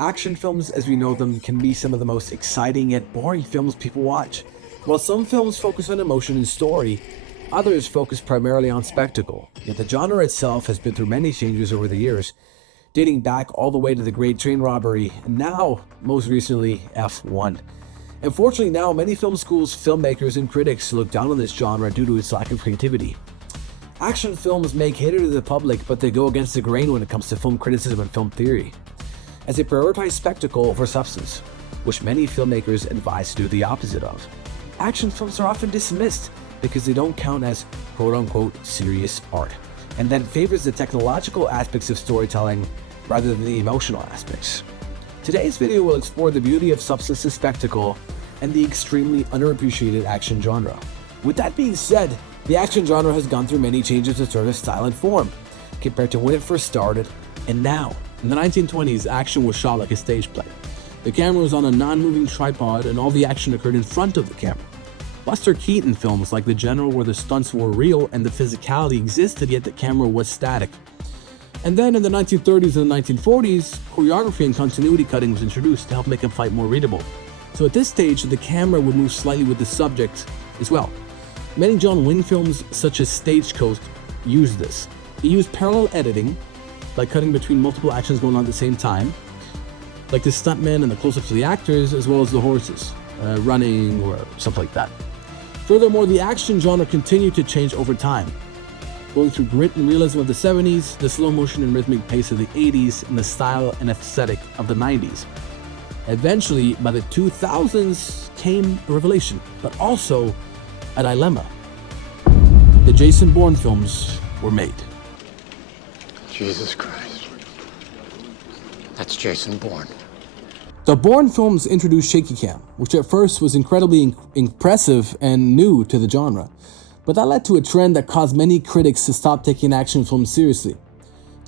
Action films, as we know them, can be some of the most exciting yet boring films people watch. While some films focus on emotion and story, others focus primarily on spectacle. Yet the genre itself has been through many changes over the years, dating back all the way to the Great Train Robbery, and now, most recently, F1. Unfortunately now, many film schools, filmmakers, and critics look down on this genre due to its lack of creativity. Action films may cater to the public, but they go against the grain when it comes to film criticism and film theory, as they prioritize spectacle over substance, which many filmmakers advise to do the opposite of. Action films are often dismissed because they don't count as quote-unquote serious art, and that favors the technological aspects of storytelling rather than the emotional aspects. Today's video will explore the beauty of substance and spectacle and the extremely underappreciated action genre. With that being said, the action genre has gone through many changes in terms of style and form, compared to when it first started and now. In the 1920s, action was shot like a stage play. The camera was on a non-moving tripod and all the action occurred in front of the camera. Buster Keaton films like The General, where the stunts were real and the physicality existed, yet the camera was static. And then in the 1930s and the 1940s, choreography and continuity cutting was introduced to help make a fight more readable. So at this stage, the camera would move slightly with the subject as well. Many John Wayne films, such as Stagecoach, use this. They use parallel editing, by cutting between multiple actions going on at the same time, like the stuntmen and the close-ups of the actors, as well as the horses, running or something like that. Furthermore, the action genre continued to change over time, going through grit and realism of the 70s, the slow motion and rhythmic pace of the 80s, and the style and aesthetic of the 90s. Eventually, by the 2000s came a revelation, but also a dilemma. The Jason Bourne films were made. Jesus Christ. That's Jason Bourne. The Bourne films introduced shaky cam, which at first was incredibly impressive and new to the genre. But that led to a trend that caused many critics to stop taking action films seriously.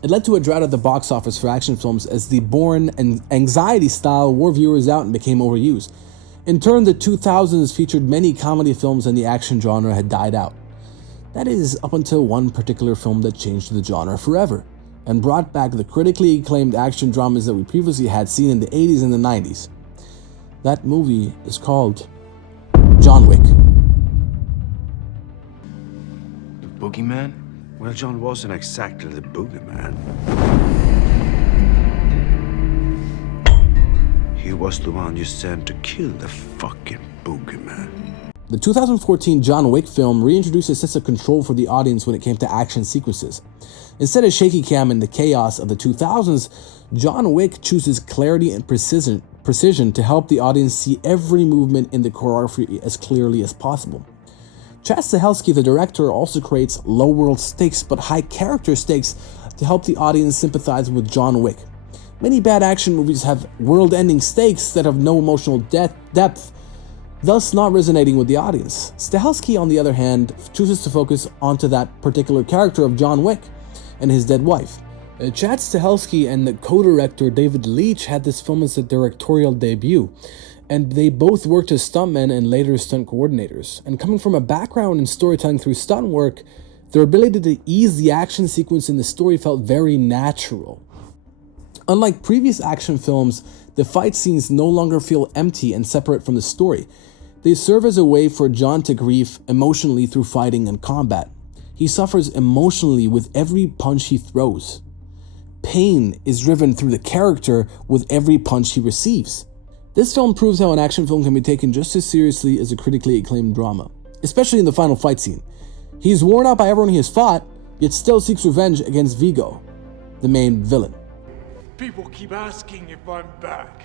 It led to a drought at the box office for action films as the Bourne and anxiety style wore viewers out and became overused. In turn, the 2000s featured many comedy films and the action genre had died out. That is, up until one particular film that changed the genre forever and brought back the critically acclaimed action dramas that we previously had seen in the 80s and the 90s. That movie is called John Wick. The boogeyman? Well, John wasn't exactly the boogeyman. He was the one you sent to kill the fucking boogeyman. The 2014 John Wick film reintroduced a sense of control for the audience when it came to action sequences. Instead of shaky cam and the chaos of the 2000s, John Wick chooses clarity and precision to help the audience see every movement in the choreography as clearly as possible. Chad Stahelski, the director, also creates low world stakes but high character stakes to help the audience sympathize with John Wick. Many bad action movies have world-ending stakes that have no emotional depth, thus not resonating with the audience. Stahelski, on the other hand, chooses to focus onto that particular character of John Wick and his dead wife. Chad Stahelski and the co-director David Leitch had this film as a directorial debut, and they both worked as stuntmen and later stunt coordinators. And coming from a background in storytelling through stunt work, their ability to ease the action sequence in the story felt very natural. Unlike previous action films, the fight scenes no longer feel empty and separate from the story. They serve as a way for John to grieve emotionally through fighting and combat. He suffers emotionally with every punch he throws. Pain is driven through the character with every punch he receives. This film proves how an action film can be taken just as seriously as a critically acclaimed drama, especially in the final fight scene. He's worn out by everyone he has fought, yet still seeks revenge against Vigo, the main villain. People keep asking if I'm back,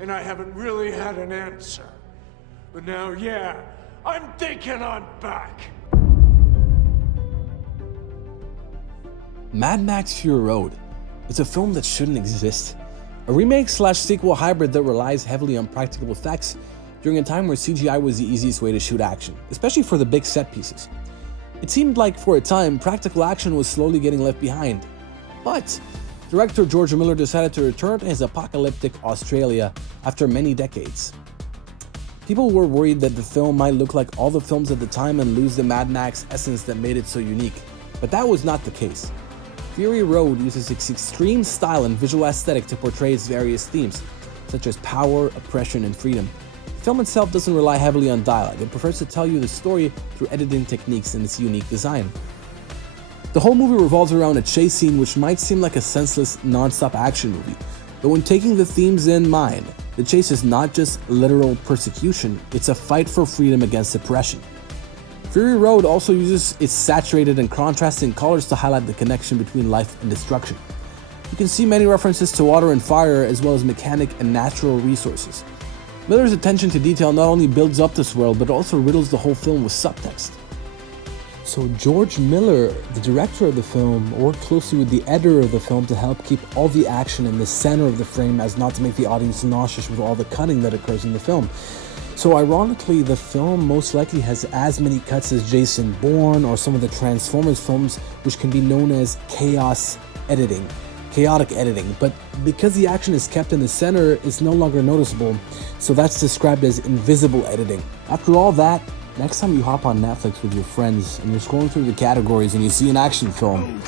and I haven't really had an answer. But now, yeah, I'm thinking I'm back. Mad Max Fury Road is a film that shouldn't exist. A remake/sequel hybrid that relies heavily on practical effects during a time where CGI was the easiest way to shoot action, especially for the big set pieces. It seemed like for a time, practical action was slowly getting left behind. But director George Miller decided to return to his apocalyptic Australia after many decades. People were worried that the film might look like all the films at the time and lose the Mad Max essence that made it so unique. But that was not the case. Fury Road uses its extreme style and visual aesthetic to portray its various themes, such as power, oppression, and freedom. The film itself doesn't rely heavily on dialogue. It prefers to tell you the story through editing techniques and its unique design. The whole movie revolves around a chase scene which might seem like a senseless, non-stop action movie, but when taking the themes in mind, the chase is not just literal persecution, it's a fight for freedom against oppression. Fury Road also uses its saturated and contrasting colors to highlight the connection between life and destruction. You can see many references to water and fire, as well as mechanic and natural resources. Miller's attention to detail not only builds up this world, but also riddles the whole film with subtext. So George Miller, the director of the film, worked closely with the editor of the film to help keep all the action in the center of the frame as not to make the audience nauseous with all the cutting that occurs in the film. So ironically, the film most likely has as many cuts as Jason Bourne or some of the Transformers films, which can be known as chaotic editing. But because the action is kept in the center, it's no longer noticeable, so that's described as invisible editing. After all that, next time you hop on Netflix with your friends and you're scrolling through the categories and you see an action film,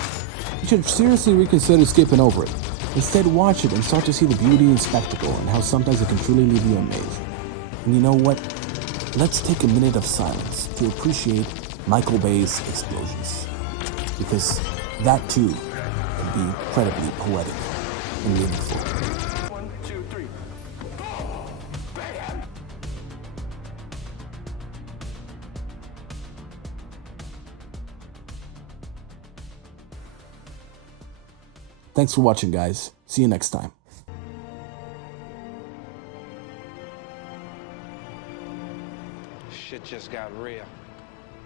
you should seriously reconsider skipping over it. Instead, watch it and start to see the beauty and spectacle and how sometimes it can truly leave you amazed. And you know what? Let's take a minute of silence to appreciate Michael Bay's explosions, because that too can be incredibly poetic and meaningful. 1, 2, 3. Bam! Thanks for watching, guys. See you next time. Shit just got real.